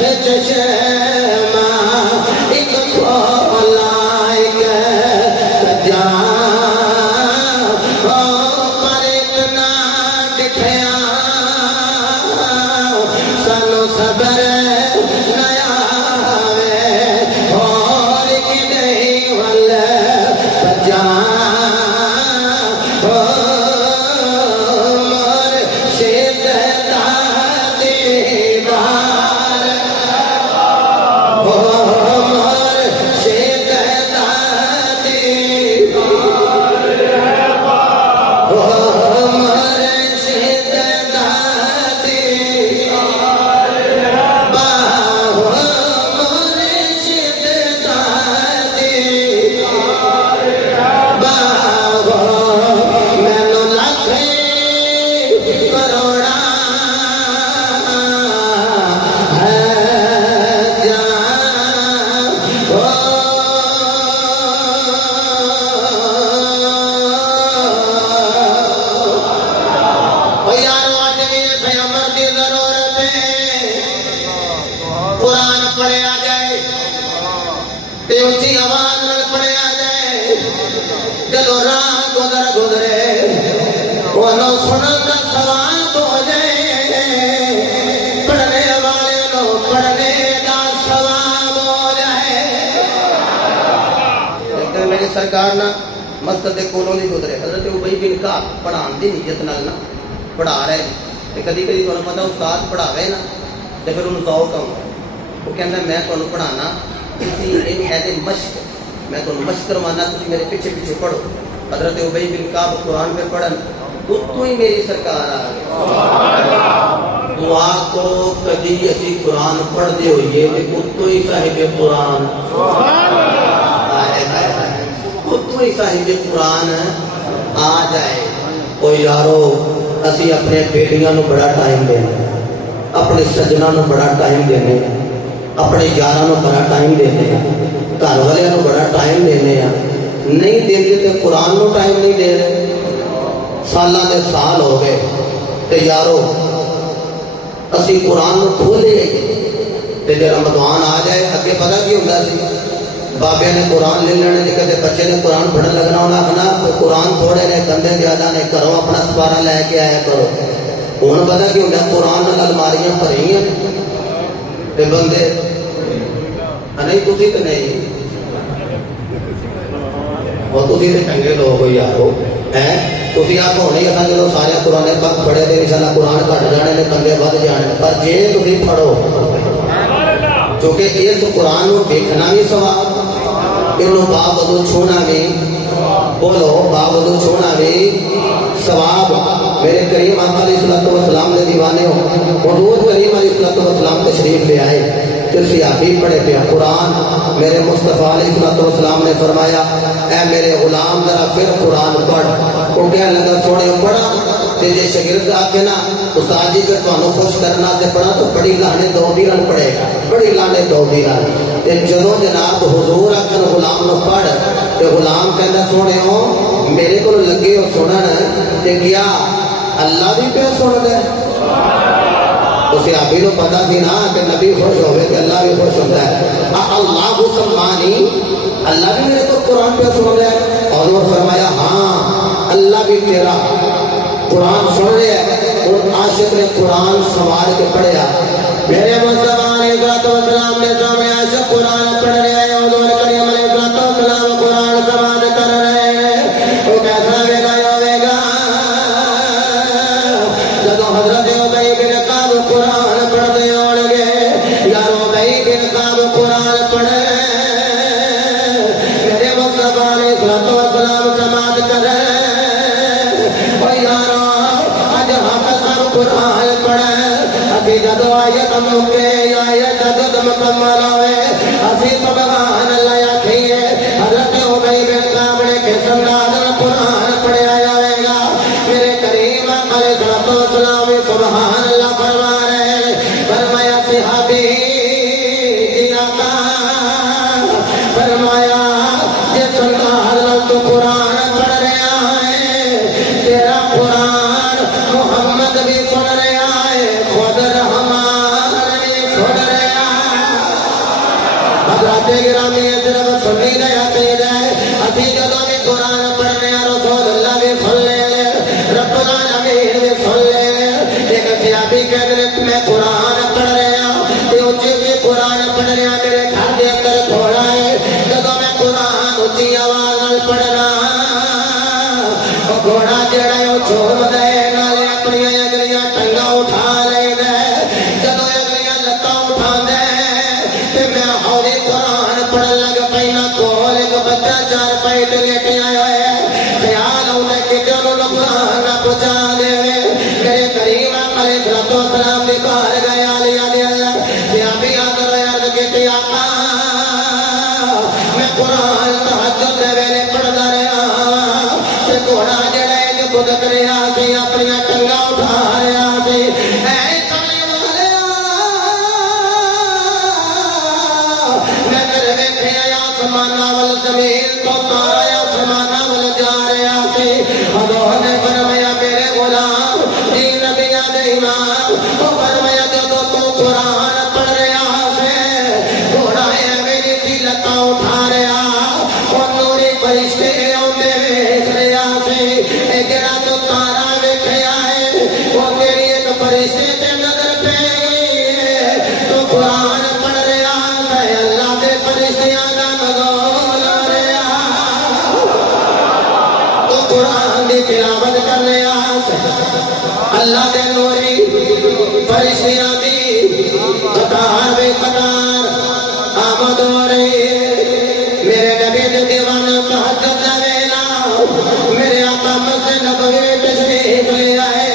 چشمہ ایک کھولا ایک کجا پر اتنا دکھیا سانو صبر نیا وے اور کی نہیں ول بجا مرشد دا دیدار مرشد دا دیدار مرشد دا دیدار مرشد دا دیدار مینوں لکھے کروڑا ہے جان او یارو اج بھی اسے عمر دی ضرورت ہے قرآن پڑھیا جائے تے اونچی آواز نال پڑھیا جائے جدو راہ گزر گزرے انہوں سنن کا ثواب ہو جائے پڑھنے والے نو پڑھنے کا ثواب ہو جائے لیکن میری سرکار نا مسجد دے کولوں نہیں گزرے حضرت ابی بن کعب پڑھان دی نیت نال نا پڑھا رہے تے کدی کدی تانوں پتہ استاد پڑھاوے نا تے پھر انہوں ذوق آਉਂਦਾ وہ کہندا میں تانوں پڑھانا کسی ایک ایسے مشق میں تانوں مشق کروانا تسی میرے پیچھے پیچھے پڑھو حضرت ابی بن کعب قرآن پہ پڑھن تو ہی میری سرکار آ گئی دعا کو کدی اسی قرآن پڑھ دے ہوئیے تے تو ہی صاحب قرآن تو ہی صاحب قرآن آ جائے او یارو اسی اپنے بیٹیاں نو بڑا ٹائم دینے اپنے سجنہ نو بڑا ٹائم دینے اپنے یاراں نو بڑا ٹائم دینے گھر والیاں نو بڑا ٹائم دینے نہیں دیتے تے قرآن نو ٹائم نہیں دے رہے سالاں دے سال ہو گئے تے یارو اسی قرآن نو کھولے تے جے رمضان آ جائے اگے پتہ کی ہوندا سی بابے نے قرآن لے لینے جے کدے بچے نے قرآن پڑھن لگنا ہونا کہنا قرآن تھوڑے نے گندے زیادہ نے کرو اپنا سپارہ لے کے آیا کرو ہن پتہ کی ہوندا قرآن نال الماریاں بھری ہیں تے بندے نہیں تسی تے نہیں وہ تسی تے چنگے لوگ ہو یارو ہیں تسی آپ ہونے اساں جدوں سارے قرآن پاک پڑھے تے انشاءاللہ قرآن گھٹ جانے نے بندے ود جانے پر جے تسی پڑھو کیونکہ اس قرآن کو دیکھنا بھی ثواب انہوں باوضو چھونا بھی بولو باوضو چھونا بھی ثواب میرے کریم آقا علیہ السلام نے دیوانے ہو حضور کریم علیہ السلام تشریف لے آئے تو صحابی پڑھے پہ قرآن میرے مصطفیٰ علیہ السلام نے فرمایا اے میرے غلام ذرا پھر قرآن پڑھ وہ کہنے لگا سونے پڑھا تے جے شاگرد آ کے نا استاد جی پھر تانوں خوش کرنا سے پڑھا تو بڑی لانے دو دیرن پڑھے گا بڑی لانے دو دیرن تے جدوں جناب حضور آکن غلام نو پڑھ تے غلام کہندا سونے ہو میرے کو لگے ہو سنن تے کیا اللہ بھی پہ سن دے اسے ابھی تو پتا تھی نا کہ نبی خوش ہوئے کہ اللہ بھی خوش ہوتا ہے اللہ سلمانی اللہ بھی میرے کو قرآن پہ سن رہا ہے اور وہ فرمایا ہاں اللہ بھی تیرا قرآن سن رہے ہیں اور عاشق نے قرآن سوار کے پڑھیا میرے مصطفیٰ علیہ السلام نے سامنے عاشق قرآن پڑھ رہے ہیں حضور کریم علیہ السلام قرآن سوار کر رہے ہیں وہ کیسا ہوگا جب حضرت ابی بن کعب قرآن پڑھتے ہوں گے یار ابی بن کعب قرآن پڑھے میرے مصطفیٰ علیہ السلام سماعت کرے قرآن پڑھے ابھی جدو آیت موقع آیت جد مکمل ہوئے ابھی سبحان اللہ آکھئیے حضرت ابی بن کعب نے کس انداز قرآن پڑھے آیا ہوئے گا میرے کریم علیہ السلام سبحان اللہ فرما رہے فرمایا صحابی آقا فرمایا جس انداز تو قرآن پڑھ رہا ہے تیرا قرآن محمد بھی سن رہا ہے خود رحمان بھی سن رہا سنی دے عقید ہے ابھی جدوں بھی قرآن پڑھنے رسول اللہ بھی سن لے رب العالمین بھی سن لے ایک صحابی کہتے ہیں میں قرآن پڑھ رہا تے اچھی بھی قرآن پڑھ رہا میرے گھر دے اندر گھوڑا ہے جدوں میں قرآن اچھی آواز نال پڑھنا گھوڑا جڑا ہے وہ چھوڑ دے نالے اپنی اگلیاں ٹنگا اٹھا لے دے جدوں اگلیاں لتاں اٹھا دے تے میں ہولی قرآن پڑھن لگ پینا کول ایک بچہ چار پائی تے لیٹیا ہویا ہے خیال ہوتا ہے کہ جدوں نقصان نہ پہنچا دے میرے کریم علیہ السلام بھی باہر گئے علی علی اللہ صحابی آدر عرض کیتی آقا میں قرآن تہجد دے ویلے پڑھدا رہا تے گھوڑا جڑا ہے جو بدک رہا سی اپنی ٹنگا اٹھا رہا سی اے کملی والیا میں میرے ویکھیا آسماناں ول زمین تو تارا آسماناں ول جا رہا سی اللہ نے فرمایا میرے غلام جی نبیاں دے امام وہ فرمایا جدوں تو قرآن پڑھ رہا ہے گھوڑا ایویں نہیں لتاں اٹھا رہا اور نوری فرشتے آندے ویکھ رہا سی اے جڑا تو تارا ویکھیا ہے وہ تیری ایک فرشتے تے نظر پہ گئی ہے تو قرآن پڑھ رہا ہے اللہ دے فرشتیاں دا نزول رہا تو قرآن دی تلاوت کر رہا اللہ دے نوری فرشتیاں دی قطار بے قطار آمد ہو رہی ہے میرے نبی دے دیوانہ تہجد دا ویلا میرے آقا مسجد نبوی تشریف لے آئے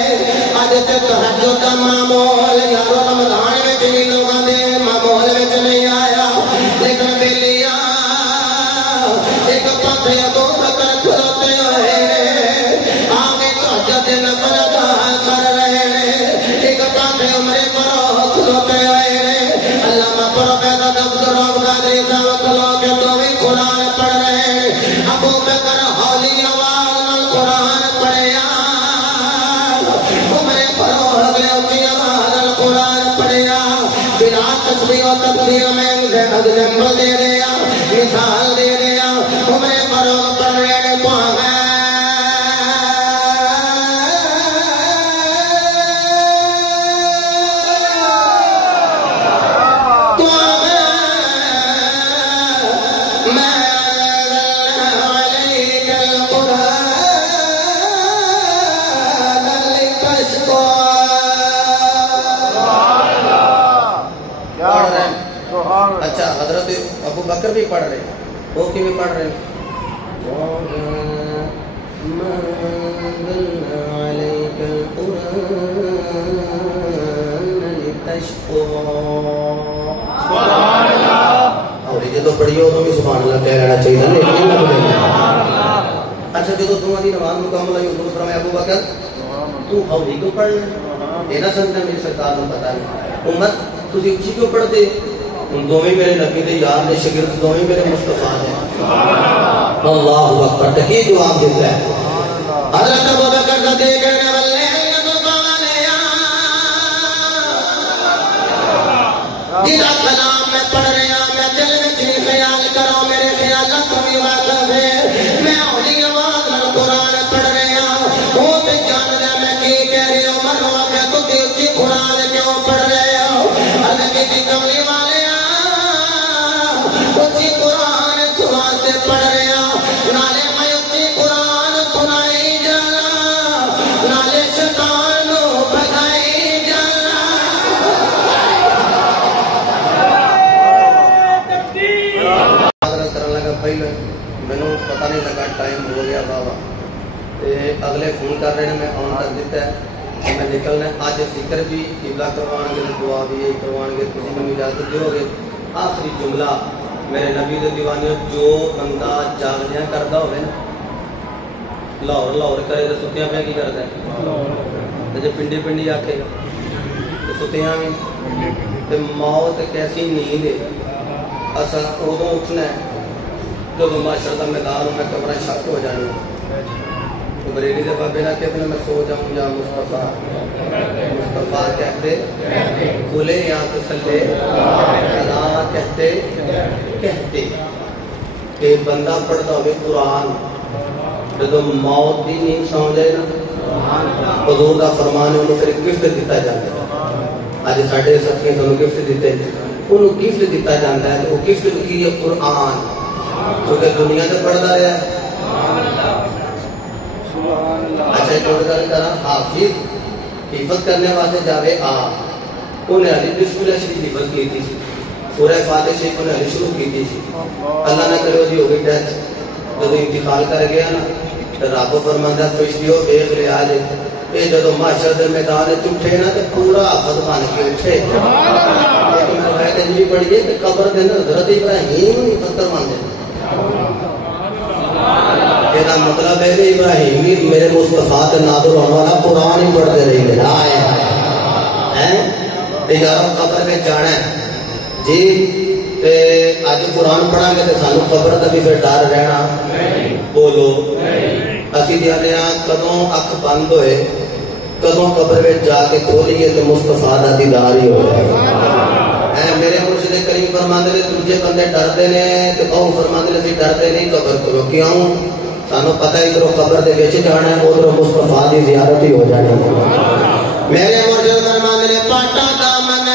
اج تے تہجد دا معمول یارو رمضان وچ نہیں لوگاں دے معمول وچ نہیں آیا لیکن بیلیا ایک پاسے ابو بکر کھلوتے ہوئے آگے تہجد دے نفل ادا کر رہے ایک پاسے عمر فاروق کھلوتے ہوئے علامہ پروفیسر ڈاکٹر عبدالقادری صاحب کھلو کے تو بھی قرآن پڑھ رہے ابو بکر ہولی آواز نال قرآن پڑھیا عمر فاروق اونچی آواز نال قرآن پڑھیا بلا تسبیح و تکبیر میں ایگزامپل دے دیا مثال دے دیا عمر فاروق پڑھ رہے ہیں تو اچھا حضرت ابو بکر بھی پڑھ رہے وہ کی بھی پڑھ رہے اور جدو پڑھی ہو تو بھی سبحان اللہ کہہ رہنا چاہیے اچھا جدو تمہاں دی نماز مکمل ہوئی حضور فرمایا ابو بکر تو ہولی کیوں پڑھ لیں یہ نہ سمجھنا میری سرکار نے پتا نہیں امت تسی اچھی کیوں پڑھتے ان دوویں میرے نبی دے یار دے شاگرد دوویں میرے مصطفیٰ ہیں اللہ اکبر تکی جواب دیتا ہے حضرت ابو بکر صدیق کہنے والے جدا کلام میں پڑھ رہا میں دل میں خیال کرو میرے خیالات بھی واقف ہے میں اولی آواز نال قرآن پڑھ رہا وہ تے جان دے میں کی کہہ رہی ہوں مرو کہ تو اچھی قرآن کیوں پڑھ رہے ہو اللہ کی کملی والے اچھی قرآن سنا سے پڑھ رہا نالے میں اچھی قرآن سنائی جانا نالے شیطان بھگائی جانا حضرت کرنے لگا پہلے میں نے پتہ نہیں لگا ٹائم ہو گیا بابا اگلے فون کر رہے ہیں میں آن کر دیتا ہے میں نکلنا آج ذکر بھی قبلہ کروان گے دعا بھی کروان گے کسی میں اجازت دو گے آخری جملہ میرے نبی دے دیوانیوں جو بندہ جاگدیاں کردا ہوئے نا لاہور لاہور کرے تو ستیاں پہ کی کردا ہے جب پنڈی پنڈی آکھے تو ستیاں بھی تے موت کیسی نیند ہے اسا ادوں اٹھنا ہے جب معاشر دا میدان میں قبریں شک ہو جانی تو بریلی دے بابے نہ کہتے ہیں میں سو جاؤں یا مصطفیٰ مصطفیٰ کہتے کھلے یا تسلے کلا کہتے کہتے کہ بندہ پڑھتا ہوئے قرآن جب موت کی نیند سو جائے نا حضور کا فرمان ہے انہوں پھر گفٹ دیتا جاتا ہے آج ساڑھے ساتھی نے گفٹ دیتے انہوں گفٹ دیتا جاتا ہے وہ گفٹ کی ہے قرآن کیونکہ دنیا سے پڑھتا رہا ہے اچھا جوڑ کر کرا حافظ حفظ کرنے واسطے جاوے انہیں علی بسم اللہ شریف حفظ کی تھی سورہ فاتح شریف انہیں علی شروع کی تھی اللہ نہ کرے دی ہو گئی ڈیتھ جب انتقال کر گیا نا تو رب فرماندا فرشتیو دیکھ لے آج یہ جب محشر دے میدان اٹھے نا تو پورا حافظ بن کے اٹھے لیکن میں روایت بھی پڑھی ہے کہ قبر دے اندر حضرت ابراہیم حفظ کرواندے یہ مطلب ہے کہ ابراہیم بھی میرے مصطفیٰ تے نازل ہونے والا قرآن ہی پڑھتے رہی ہے یار قبر میں جانا ہے جی آج قرآن پڑھا گے تو سانو قبر کا بھی پھر ڈر رہنا بولو اسی دیانے کدوں اکھ بند ہوئے کدوں قبر میں جا کے کھولیے تو مصطفیٰ دا دیدار ہی ہو جائے میرے مرشد کریم فرماندے نے دوجے بندے ڈردے نے تے او فرماندے نے ڈردے نہیں قبر کو کیوں سانو پتہ ہے ادھر قبر دے وچ جانا ہے ادھر مصطفیٰ دی زیارت ہی ہو جانی ہے میرے مرشد فرماندے نے پاٹا دامن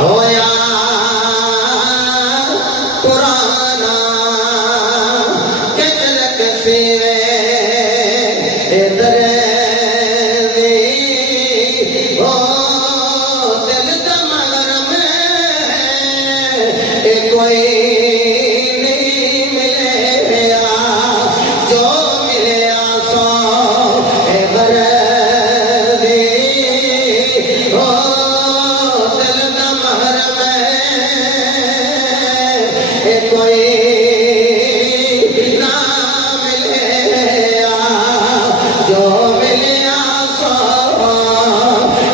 ہویا پرانا کہ چلک سیوے ادھر کوئی نہیں ملے جو ملے سو بردی ہو دل کا محرم کوئی نہ ملے جو ملے سو بردی ہو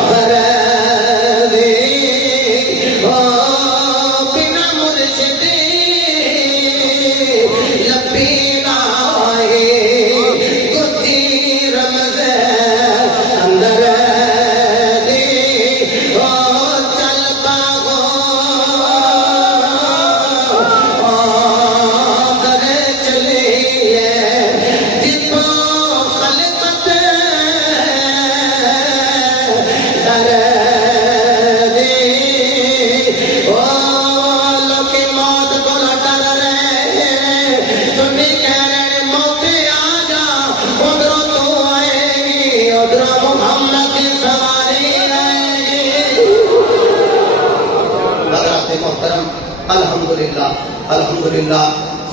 الحمدللہ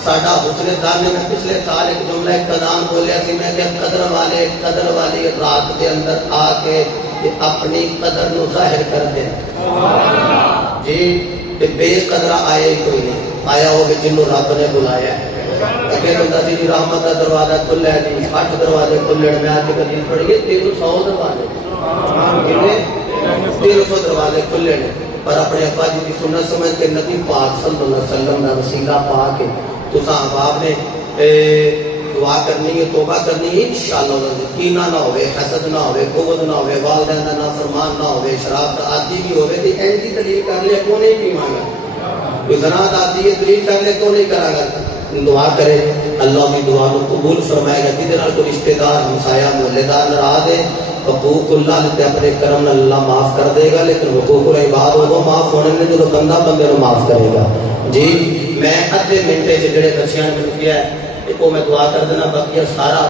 ساڈا حسن ظن میں پچھلے سال ایک جملہ ایک کلام بولیا کہ میں کہ قدر والی رات کے اندر آ کے اپنی قدر نو ظاہر کر دے جی بے قدر آئے کوئی نہیں آیا ہو کہ جنوں رب نے بلایا اگے بندہ جی رحمت کا دروازہ کھلا ہے جی 8 دروازے کھلے میں آ کے حدیث پڑھیے 300 دروازے 300 دروازے کھلے نے پر اپنے ابا جی کی سنت سمجھ کے نبی پاک صلی اللہ علیہ وسلم کا وسیلہ پا کے تساں احباب نے دعا کرنی ہے توبہ کرنی ہے انشاءاللہ کینہ نہ ہوئے حسد نہ ہوئے بغض نہ ہوئے والدین کا نافرمان نہ ہوئے شراب کا عادی بھی ہوئے تو این کی دلیل کر لے کیوں نہیں پیواں گا کوئی زنا کا عادی ہے دلیل کر لے کیوں نہیں کرا گا دعا کرے اللہ کی دعا کو قبول فرمائے گا جہدے نال کوئی رشتہ دار ہمسایہ محلے دار ناراض ہے حقوق اللہ نے اپنے کرم نال اللہ معاف کر دے گا لیکن حقوق العباد وہ معاف ہونے نے جو بندہ بندے کو معاف کرے گا جی میں ادھے منٹے جڑے بچیاں نے کیا ہے وہ میں دعا کر دینا باقی سارا